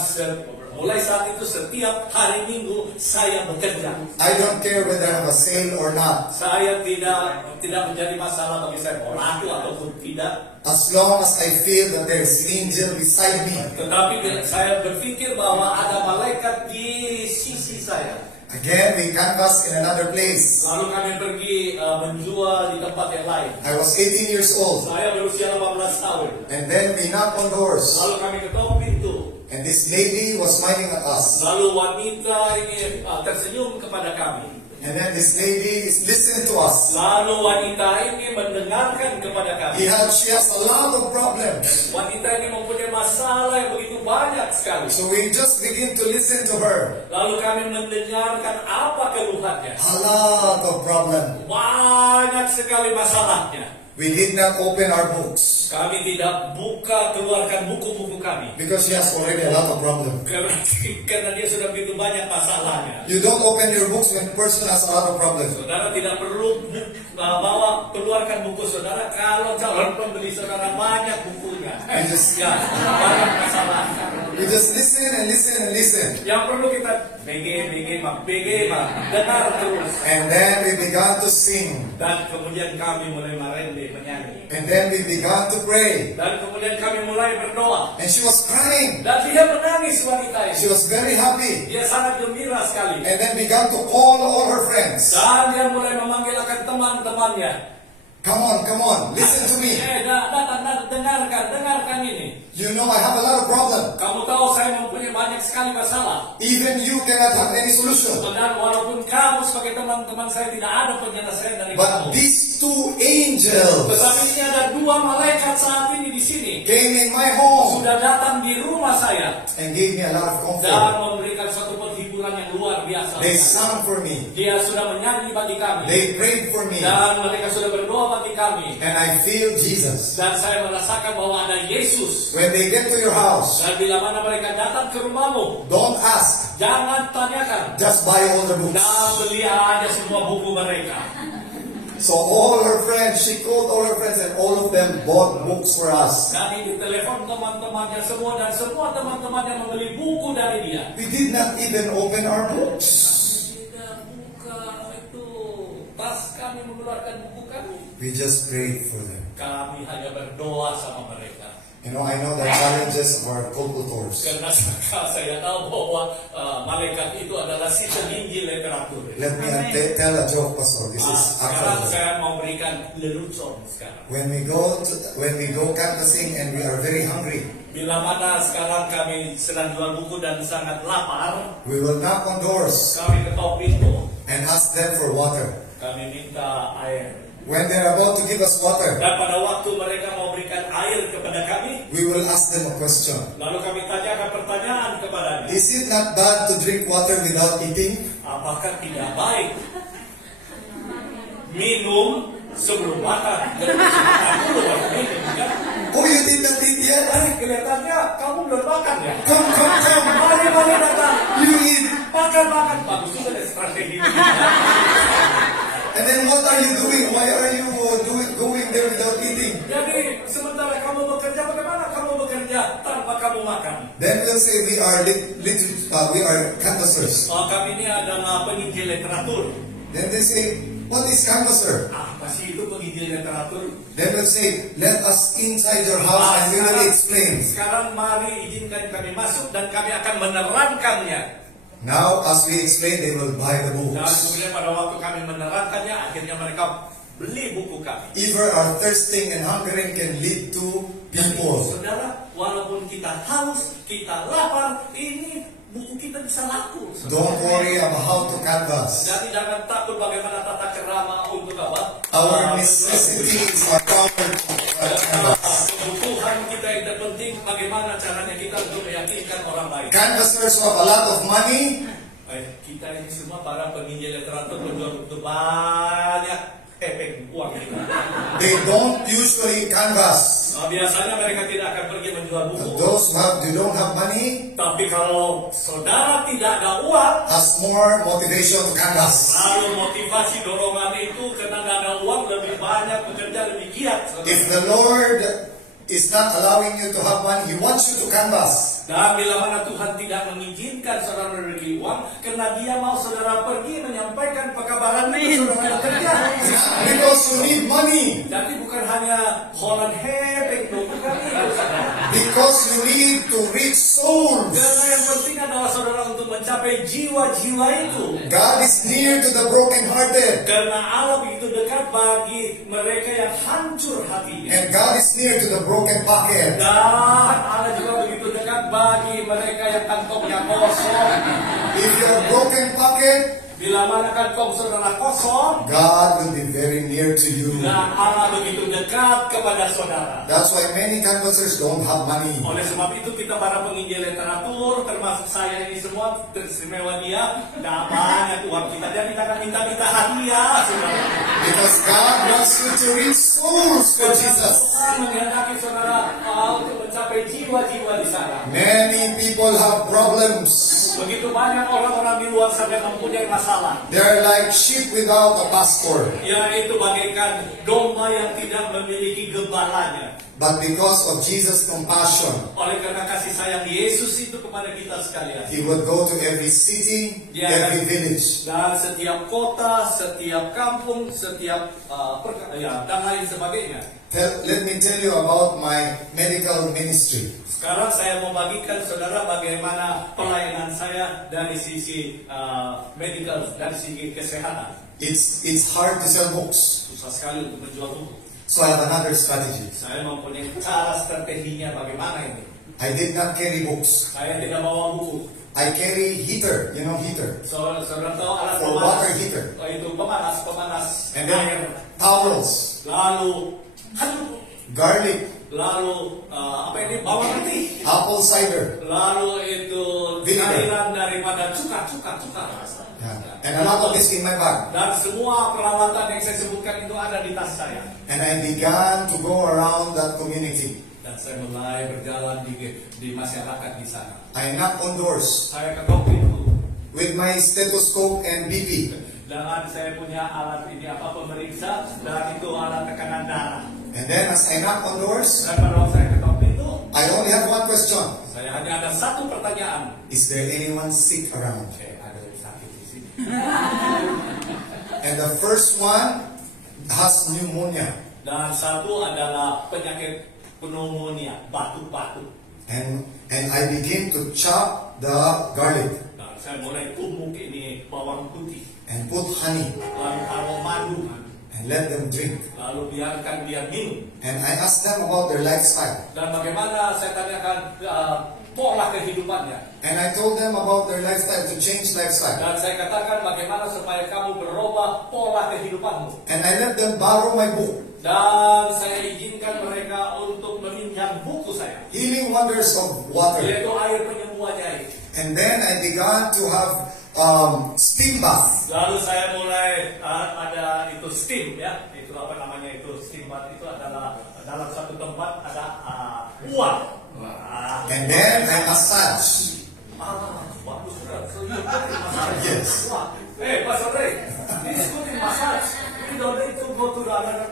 mulai saat itu setiap hari Minggu saya bekerja. I don't care whether I have a sale or not. Saya tidak menjadi masalah bagi saya mau laku ataupun tidak. As long as I feel that there is an angel beside me. Tetapi saya berpikir bahwa ada malaikat di sisi saya. Again, we canvass in another place. Lalu kami pergi menjual di tempat yang lain. I was 18 years old. Saya berusia 18 tahun. And then we knock on doors. Lalu kami ketok pintu. And this lady was smiling at us. Lalu wanita ini tersenyum kepada kami. And then this lady is listening to us. Lalu wanita ini mendengarkan kepada kami. She has a lot of problems. Wanita ini mempunyai masalah yang begitu banyak sekali. So we just begin to listen to her. Lalu kami mendengarkan apa keluhannya. A lot of problems. Banyak sekali masalahnya. We did not open our books. Kami tidak keluarkan buku-buku kami. Because she has already a lot of problems. Karena dia sudah begitu banyak masalahnya. You don't open your books when a person has a lot of problems. Saudara tidak perlu keluarkan buku saudara kalau calon pembeli saudara banyak bukunya. Banyak masalahnya. We just listen and listen and listen. Yang perlu kita BG, dengar terus. And then we began to sing. Dan kemudian kami mulai menyanyi. And then we began to pray. Dan kemudian kami mulai berdoa. And she was crying. Dan dia menangis wanita ini. She was very happy. Dia sangat gembira sekali. And then began to call all her friends. Dan dia mulai memanggil akan teman-temannya. Come on, listen to me. Dengarkan ini. You know I have a lot of problems. Kamu tahu saya mempunyai banyak sekali masalah. Even you cannot have any solution. Dan walaupun kamu sebagai teman-teman saya tidak ada penyelesaian dari kamu. But these 2 angels Tetapi ini ada 2 malaikat saat ini di sini. came in my home Sudah datang di rumah saya. and gave me a lot of Dan comfort. memberikan satu penghiburan yang luar biasa. They sang for me. Dia sudah menyanyi bagi kami. They prayed for me. Dan mereka sudah berdoa bagi kami. And I feel Jesus. Dan saya merasakan bahwa ada Yesus. When they get to your house, Dan bila mana mereka datang ke rumahmu, don't ask. jangan tanyakan. Just buy all the books. Dan beli aja semua buku mereka. So all her friends, she called all her friends and all of them bought books for us. Dan di telepon teman-temannya semua dan semua teman-temannya membeli buku dari dia. We did not even open our books. Tidak buka itu tas kami mengeluarkan buku kami. We just prayed for them. Kami hanya berdoa sama mereka. You know, I know the challenges of our cultures. Karena saya tahu bahwa malaikat itu adalah si penginjil literatur. Let me tell a joke, Pastor. This is Sekarang actually saya mau berikan lelucon sekarang. when we go canvassing and we are very hungry. Bila mana sekarang kami sedang jual buku dan sangat lapar, We will knock on doors kami ketok pintu, and ask them for water. kami minta air. When they're about to give us water, Dan pada waktu mereka mau berikan air kepada kami, we will ask them a question. lalu kami tanyakan pertanyaan kepadanya. Is it not bad to drink water without eating? Apakah tidak baik minum sebelum makan? Sebelum makan dulu baru minum. kelihatannya kamu belum makan ya. Come, come, come. Mari datang. You eat. Makan. Bagus juga deh strategi. And then what are you doing? Why are you going there without eating? Jadi sementara kamu bekerja, bagaimana kamu bekerja tanpa kamu makan? Then we'll say we are canvassers. Kami ini adalah penginjil literatur. Then they say, what is canvasser? Apa sih itu penginjil literatur? Then we'll say, let us inside your house and we will explain. Sekarang mari izinkan kami masuk dan kami akan menerangkannya. Now, as we explain, they will buy the Dan books. kemudian pada waktu kami menerangkannya, akhirnya mereka beli buku kami. Either our thirsting and hungering can lead to people. Saudara, walaupun kita haus, kita lapar, ini buku kita bisa laku. Don't worry about how to canvas. Jadi jangan takut bagaimana tata kerama untuk apa? Our necessities are covered by canvas. Kebutuhan kita yang terpenting, bagaimana caranya kita untuk meyakinkan orang lain. Canvassers who have a lot of money, Kita ini semua para penginjil literatur berjuang untuk banyak epek uang kita. they don't usually canvas. Biasanya mereka tidak akan pergi menjual buku. Those who don't have money Tapi kalau saudara tidak ada uang, has more motivation to canvas. lalu motivasi dorongan itu karena tidak ada uang lebih banyak bekerja lebih giat. If the Lord is not allowing you to have money, He wants you to canvas. Dan bila mana Tuhan tidak mengizinkan saudara memiliki uang, karena Dia mau saudara pergi menyampaikan pekabaran itu saudara bekerja. Because you need money. Jadi bukan hanya Holland hepek, bukan itu saudara. Because you need to reach souls. Karena yang penting adalah saudara untuk mencapai jiwa-jiwa itu. God is near to the brokenhearted. Karena Allah begitu dekat bagi mereka yang hancur hatinya. And God is near to the broken pocket. Dan Allah juga begitu dekat bagi mereka yang kantongnya kosong. If your broken pocket, Bila mana kantong saudara kosong, God will be very near to you. dan Allah begitu dekat kepada saudara. That's why many canvassers don't have money. Oleh sebab itu kita para penginjil literatur, termasuk saya ini semua, teristimewa dia, tidak banyak uang kita. Dan kita akan minta-minta hadiah, saudara. Because God wants you to reach souls for Jesus. Tuhan menghendaki saudara untuk mencapai jiwa-jiwa di sana. Many people have problems. Begitu banyak orang-orang di luar sana yang mempunyai masalah. They're like sheep without a pastor. Yaitu bagaikan domba yang tidak memiliki gembalanya. But because of Jesus' compassion, Oleh karena kasih sayang Yesus itu kepada kita sekalian. He would go to every city, Yeah. every village. Dan setiap kota, setiap kampung, setiap dan lain sebagainya. Let me tell you about my medical ministry. Sekarang saya mau bagikan saudara bagaimana pelayanan saya dari sisi medical, dari sisi kesehatan. It's hard to sell books, Susah sekali untuk menjual buku. so I have another strategy. Saya mempunyai cara strateginya bagaimana ini. I did not carry books. Saya tidak bawa buku. I carry heater, you know heater, Saudara tahu alat for pemanas. water heater. Itu pemanas And air. then towels, Lalu garlic, lalu apa ini bawang putih. apple cider, Lalu itu Vinegar. cairan daripada cuka. and a lot of this in my bag. Dan semua peralatan yang saya sebutkan itu ada di tas saya. And I began to go around that community. Dan saya mulai berjalan di masyarakat di sana. I knock on doors Saya ketok pintu. with my stethoscope and BP. Dan saya punya alat ini pemeriksa, dan itu alat tekanan darah. And then as I knock on doors, Dan pada waktu saya ketok pintu, I only have one question. saya hanya ada satu pertanyaan. Is there anyone sick around? Ada yang sakit di sini. And the first one has pneumonia. Dan satu adalah penyakit pneumonia, batuk-batuk. And I begin to chop the garlic Dan saya mulai tumbuk ini bawang putih, and put honey lalu taruh madu, and let them drink. lalu biarkan dia minum. And I ask them about their lifestyle. Dan bagaimana saya tanyakan pola kehidupannya. And I told them about their lifestyle, to change lifestyle. Dan saya katakan bagaimana supaya kamu berubah pola kehidupanmu. And I let them borrow my book, Dan saya izinkan mereka untuk meminjam buku saya, Healing Wonders of Water. yaitu air penyembuh ajaib. And then I began to have steam bath. Lalu saya mulai ada itu steam ya, itu apa namanya itu steam bath itu adalah dalam satu tempat ada uap. And then I massage. Bagus, saudara. So, you massage. Yes. Wah. Hey, Pastor Ray, this is good in massage. You don't need to go to the other.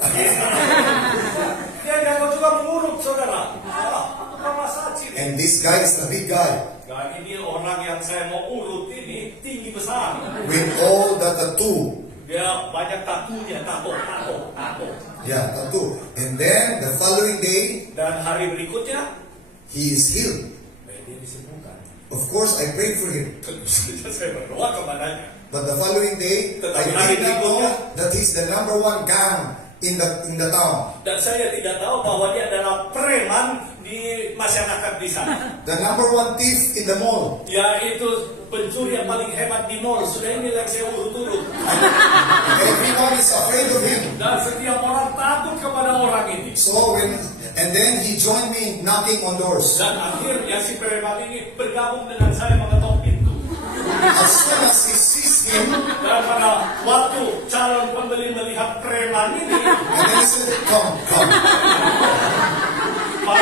Dia jangan juga mengurut, saudara. Bukan massage ini. And this guy is the big guy Dan ini orang yang saya mau urut ini tinggi besar. with all the tattoo. Dia banyak tatunya, tato. Yeah, tattoo. And then the following day, Dan hari berikutnya, he is healed. dia disembuhkan. Of course, I prayed for him. Tentu saja saya berdoa kepadanya. But the following day, I did not know that he's the #1 gang in the town. Dan saya tidak tahu bahwa dia adalah preman di masyarakat di sana. The #1 thief in the mall. Yaitu pencuri yang paling hebat di mall. Sudah ini yang saya urut-urut. Everyone is afraid of him. Dan setiap orang takut kepada orang ini. So and then he joined me knocking on doors. Dan akhirnya si preman ini bergabung dengan saya mengetok pintu. As soon as he sees him, Dan pada waktu calon pembeli melihat preman ini, and then he said, come.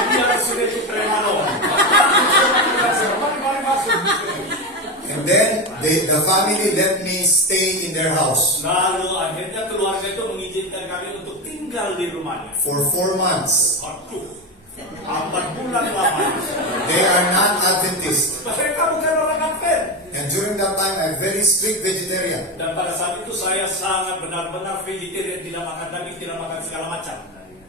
dia sudah itu preman orang. Mari masuk. And then the family let me stay in their house Lalu akhirnya keluarga itu mengizinkan kami untuk tinggal di rumahnya. for 4 months. Aduh, 4 bulan lamanya. They are non-Adventist. Mereka bukan orang Advent. And during that time, I'm very strict vegetarian. Dan pada saat itu saya sangat benar-benar vegetarian, tidak makan daging, tidak makan segala macam.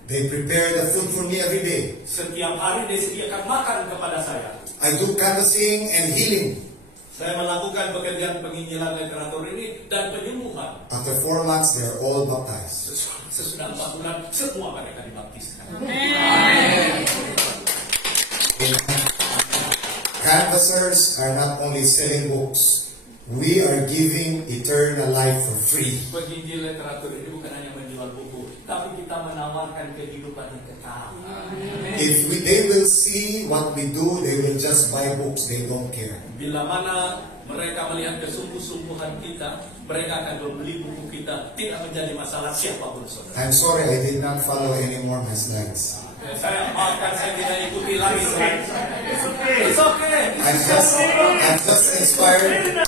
They prepare the food for me every day. Setiap hari disediakan makan kepada saya. I do canvassing and healing. Saya melakukan pekerjaan penginjilan literatur ini dan penyembuhan. After 4 months, they are all baptized. Sesudah 4 bulan, semua mereka dibaptiskan. Canvassers are not only selling books. We are giving eternal life for free. Penginjil literatur ini bukan hanya menjual buku, tapi kita menawarkan kehidupan yang kekal. If they will see what we do, they will just buy books. They don't care. Bila mana mereka melihat kesungguh-sungguhan kita, mereka akan membeli buku kita. Tidak menjadi masalah siapapun, saudara. I'm sorry I did not follow anymore my slides. Saya maafkan, saya tidak ikuti lagi slide. It's okay. I'm just inspired.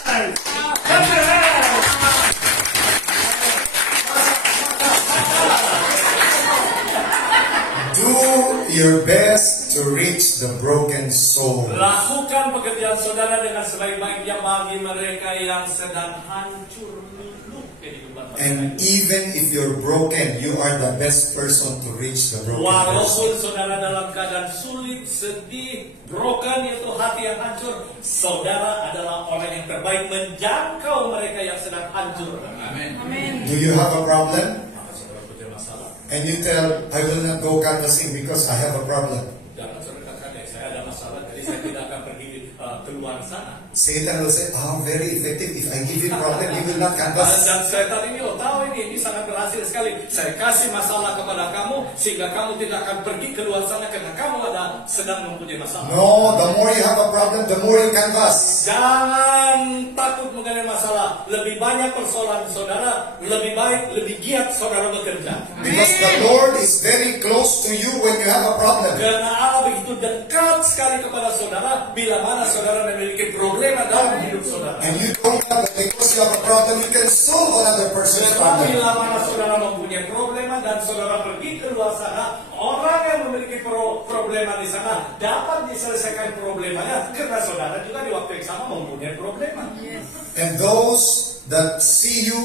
Do your best to reach the broken soul. Lakukan pekerjaan saudara dengan sebaik-baiknya bagi mereka yang sedang hancur luluh kehidupan mereka. And even if you're broken, you are the best person to reach the broken person. Walaupun saudara dalam keadaan sulit, sedih, broken, yaitu hati yang hancur, saudara adalah orang yang terbaik menjangkau mereka yang sedang hancur. Amin. Do you have a problem? Maka saudara punya masalah. And you tell, I will not go canvassing because I have a problem. Jangan saudara katakan, saya ada masalah, jadi saya tidak akan pergi keluar sana. Satan will say, very effective. If I give you problem, you will not canvass. Dan setan ini, tahu ini sangat berhasil sekali. Saya kasih masalah kepada kamu, sehingga kamu tidak akan pergi keluar sana karena kamu sedang mempunyai masalah. No, the more you have a problem, the more you canvass. Jangan takut mengenai masalah. Lebih banyak persoalan saudara, lebih baik, lebih giat saudara bekerja. Because the Lord is very close to you when you have a problem. Karena Allah begitu dekat sekali kepada saudara bila mana saudara memiliki problema dalam hidup saudara. And you don't have it because you have a problem, you can solve another person's Sebab problem. bila mana saudara mempunyai problema dan saudara pergi keluar sana, orang yang memiliki problema di sana dapat diselesaikan problemanya karena saudara juga di waktu yang sama mempunyai problema. And those that see you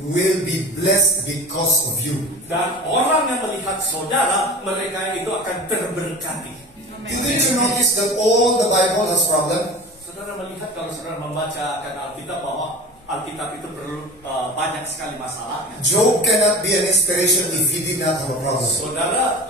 will be blessed because of you. Dan orang yang melihat saudara, mereka itu akan terberkati. Didn't you notice that all the Bible has problem? Saudara melihat kalau saudara membaca Alkitab bahwa Alkitab itu perlu banyak sekali masalahnya. Job cannot be an inspiration if he did not have a problem. Saudara,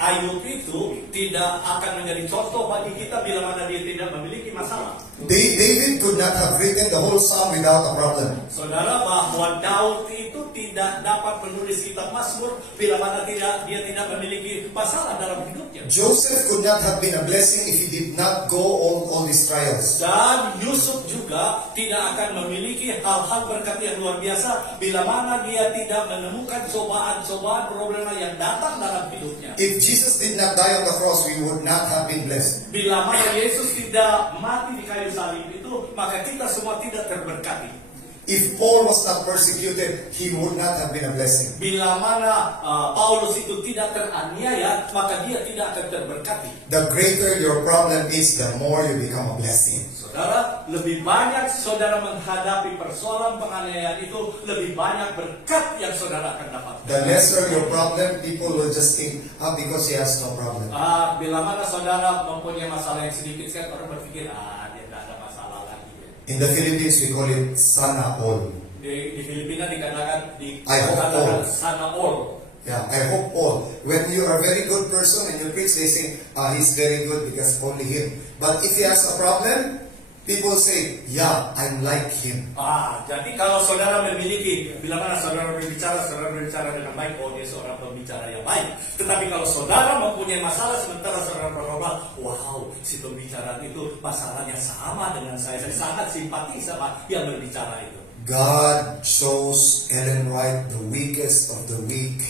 Ayub itu tidak akan menjadi contoh bagi kita bila mana dia tidak memiliki masalah. David could not have written the whole psalm without a problem. Saudara, bahwa Daud itu tidak dapat menulis kitab Mazmur bila mana dia tidak memiliki masalah dalam hidupnya. Joseph could not have been a blessing if he did not go all these trials. Dan Yusuf juga tidak akan memiliki hal-hal berkat yang luar biasa bila mana dia tidak menemukan cobaan-cobaan problema yang datang dalam hidupnya. If Jesus did not die on the cross, we would not have been blessed. Bila mana Yesus tidak mati di kayu salib itu, maka kita semua tidak terberkati. If Paul was not persecuted, he would not have been a blessing. Bila mana Paulus itu tidak teraniaya, maka dia tidak akan terberkati. The greater your problem is, the more you become a blessing. Saudara, lebih banyak saudara menghadapi persoalan penganiayaan itu, lebih banyak berkat yang saudara akan dapat. The lesser your problem, people will just think, because he has no problem. Bila mana saudara mempunyai masalah yang sedikit, kan orang berpikir, dia tidak ada masalah lagi. In the Philippines, we call it sana all. Di Filipina dikatakan I hope all. sana all. Yeah, I hope all. When you are a very good person and you preach, they say, he's very good because only him. But if he has a problem, people say, yeah, I'm like him. Jadi kalau saudara memiliki, bila mana saudara berbicara dengan baik, dia seorang pembicara yang baik. Tetapi kalau saudara mempunyai masalah, sementara saudara berkata, wow, si pembicara itu masalahnya sama dengan saya sangat simpati sama yang berbicara itu. God chose Ellen White, the weakest of the weak.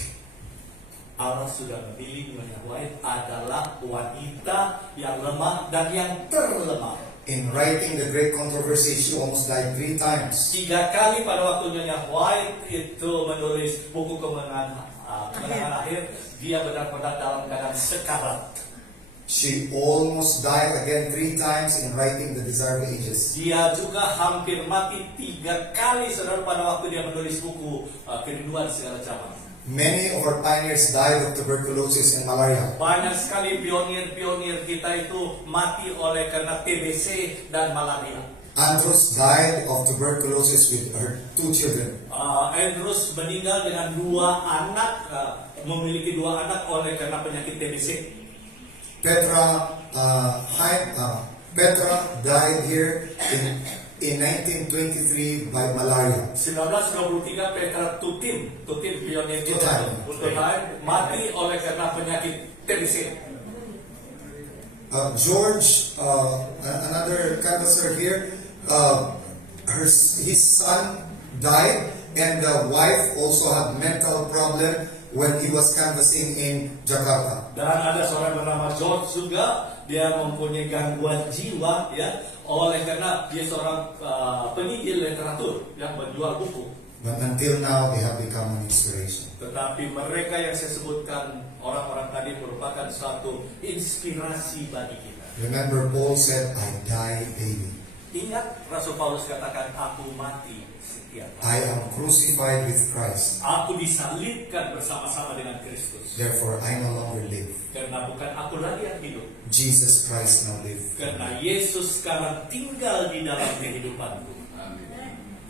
Allah sudah memilih Nyonya White adalah wanita yang lemah dan yang terlemah. In writing the great controversy, she almost died 3 times. 3 kali pada waktu Nyonya White itu menulis buku kemenangan akhir, dia benar-benar dalam keadaan sekarat. She almost died again 3 times in writing The Desire of Ages. Dia juga hampir mati 3 kali, saudara, pada waktu dia menulis buku Kerinduan Segala Zaman. Many of our pioneers died of tuberculosis and malaria. Banyak sekali pionir-pionir kita itu mati oleh karena TBC dan malaria. Andrews died of tuberculosis with her 2 children. Andrews meninggal dengan 2 anak, memiliki 2 anak oleh karena penyakit TBC. Petra died here in 1923 by malaria. 1923 Petra Tutin pionir kita mati oleh karena penyakit TBC. George, another canvasser here, his son died, and the wife also had mental problem when he was canvassing in Jakarta. Dan ada seorang bernama George juga, dia mempunyai gangguan jiwa, ya, oleh karena dia seorang penginjil literatur yang menjual buku. But until now, they have become an inspiration. Tetapi mereka yang saya sebutkan, orang-orang tadi merupakan suatu inspirasi bagi kita. Remember, Paul said, I die daily. Ingat, Rasul Paulus katakan, aku mati setiap I hari. am crucified with Christ. Aku disalibkan bersama-sama dengan Kristus. Therefore, I no longer live. Karena bukan aku lagi yang hidup. Jesus Christ now live. Karena Yesus sekarang tinggal di dalam kehidupanku.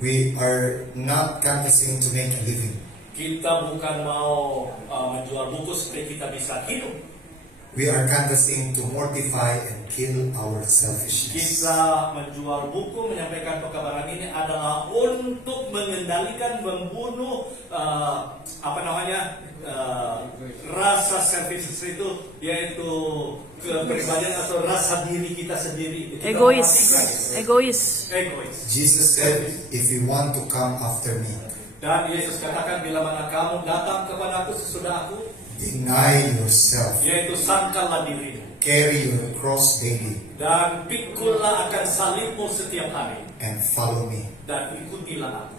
We are not canvassing to make a living. Kita bukan mau menjual buku supaya kita bisa hidup. We are canvassing to mortify and kill our selfishness. Kita menjual buku, menyampaikan pekabaran ini adalah untuk mengendalikan, membunuh rasa selfishness itu, yaitu kepribadian atau rasa diri kita sendiri. Egois. Jesus said, if you want to come after me, Dan Yesus katakan, bila mana kamu datang kepadaku sesudah aku, deny yourself, yaitu sangkallah dirimu, carry your cross daily, dan pikullah akan salibmu setiap hari, and follow me. dan ikutilah aku.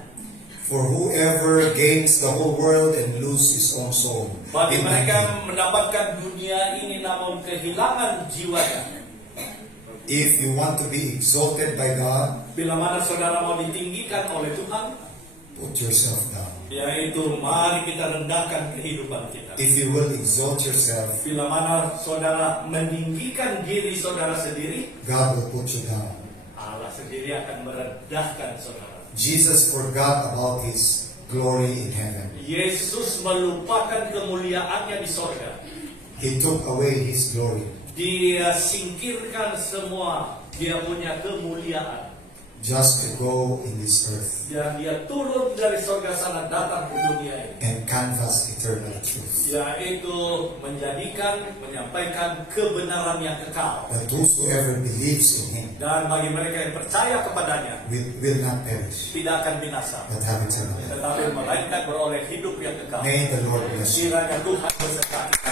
For whoever gains the whole world and lose his own soul, Bagi in mereka my yang mendapatkan dunia ini namun kehilangan jiwanya. if you want to be exalted by God, Bila mana saudara mau ditinggikan oleh Tuhan, put yourself down. yaitu mari kita rendahkan kehidupan kita. If you will exalt yourself, Bila mana saudara meninggikan diri saudara sendiri, God will put you down. Allah sendiri akan merendahkan saudara. Jesus forgot about his glory in heaven. Yesus melupakan kemuliaannya di sorga. He took away his glory. Dia singkirkan semua dia punya kemuliaan. just to go in this earth Dan dia turun dari surga sana datang ke dunia ini. and canvas eternal truth. Yaitu menyampaikan kebenaran yang kekal. That whosoever believes in him Dan bagi mereka yang percaya kepadanya will not perish, tidak akan binasa, but have eternal life. tetapi melainkan beroleh hidup yang kekal. May the Lord bless you. Kiranya Tuhan bersertai kita.